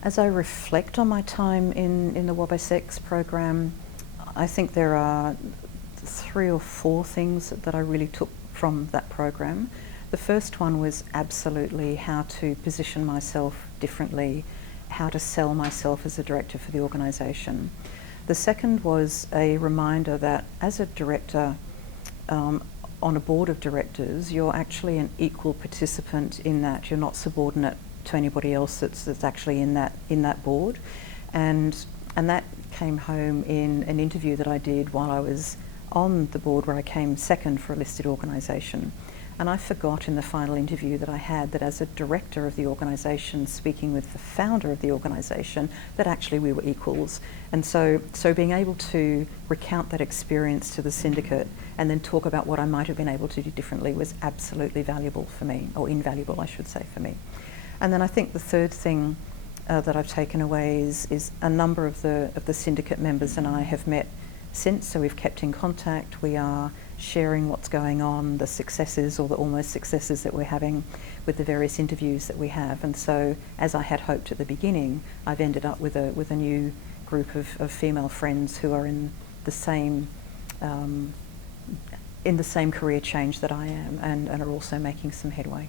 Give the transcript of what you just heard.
As I reflect on my time in the WOBSX program, I think there are 3 or 4 things that I really took from that program. The first one was absolutely how to position myself differently, how to sell myself as a director for the organisation. The second was a reminder that as a director on a board of directors, you're actually an equal participant in that. You're not subordinate to anybody else that's actually in that board, and that came home in an interview that I did while I was on the board, where I came second for a listed organisation. And I forgot in the final interview that I had that as a director of the organisation, speaking with the founder of the organisation, that actually we were equals. And so being able to recount that experience to the syndicate and then talk about what I might have been able to do differently was absolutely valuable for me, or invaluable I should say, for me. And then I think the third thing that I've taken away is a number of the syndicate members and I have met since, so we've kept in contact. We are sharing what's going on, the successes or the almost successes that we're having with the various interviews that we have. And so, as I had hoped at the beginning, I've ended up with a new group of female friends who are in the same career change that I am, and are also making some headway.